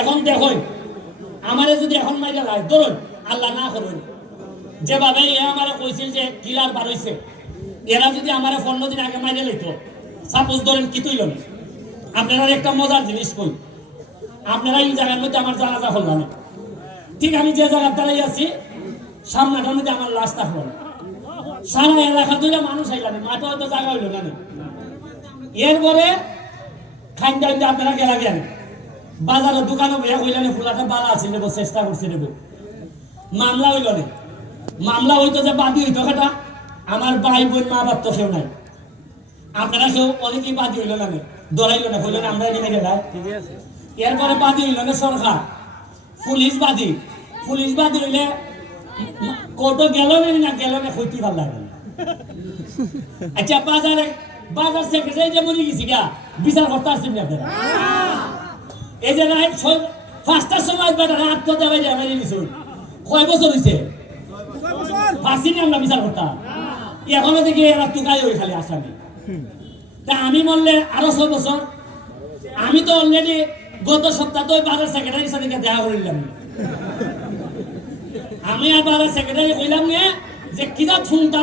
এখন দেখো আমারে যদি এখন মাইরা লাই ধরুন আল্লাহ না করবেন যেভাবে এ আমারে কইছিল যে কিলার বার হইছে এরা যদি আমারে 15 দিন আগে মাইরা লইতো সাপোজ ধরেন কি তুইল না আপনারা একটা মজার জিনিস কই আপনারা এই জায়গার মধ্যে আমার জানাজা হলো না ঠিক আমি যে জায়গায় দাঁড়াই আছি সামনাটার মধ্যে আমার লাশ থাকলো না সারা এলাকা ধরে মানুষ আইলানি মাঠে হয়তো জায়গা হইল না এরপরে খাইন টাইম আপনারা গেলা গেলেন বাজারের দোকানে বইয়া কইলেন ফুলাটা বালা আছে নেবো চেষ্টা করছি নেবো মামলা হইল না মামলা হইতো যে বাদী হইতো সেটা আমার ভাই বোন মা বাপ তো কেউ নাই আপনারা কেউ অনেকেই বাদী হইল না দৌড়াইল না কইলেন আমরা এখানে গেলাম এরপরে বাদী হইল না সরকার পুলিশ বাদী হইলে কোর্টও গেল না গেল না হইতে ভাল লাগে আচ্ছা বাজার সেক্রেটারি যে মনে গেছি গা বিচার করতে আসছেন আপনারা এই যে রাত 5টার সময় রাত তো দেওয়া যাবে কয় বছর হয়েছে ফাঁসিনি আমরা বিচার করতাম এখনো দেখি এরা টুকাই হয়ে খালি আসামি তা আমি বললে আরো 6 বছর আমি তো অলরেডি গত সপ্তাহ তো বাজার সেক্রেটারির সাথে দেখা করিলাম আমি আর বাজার সেক্রেটারি কইলাম না যে কিনা ফোনটা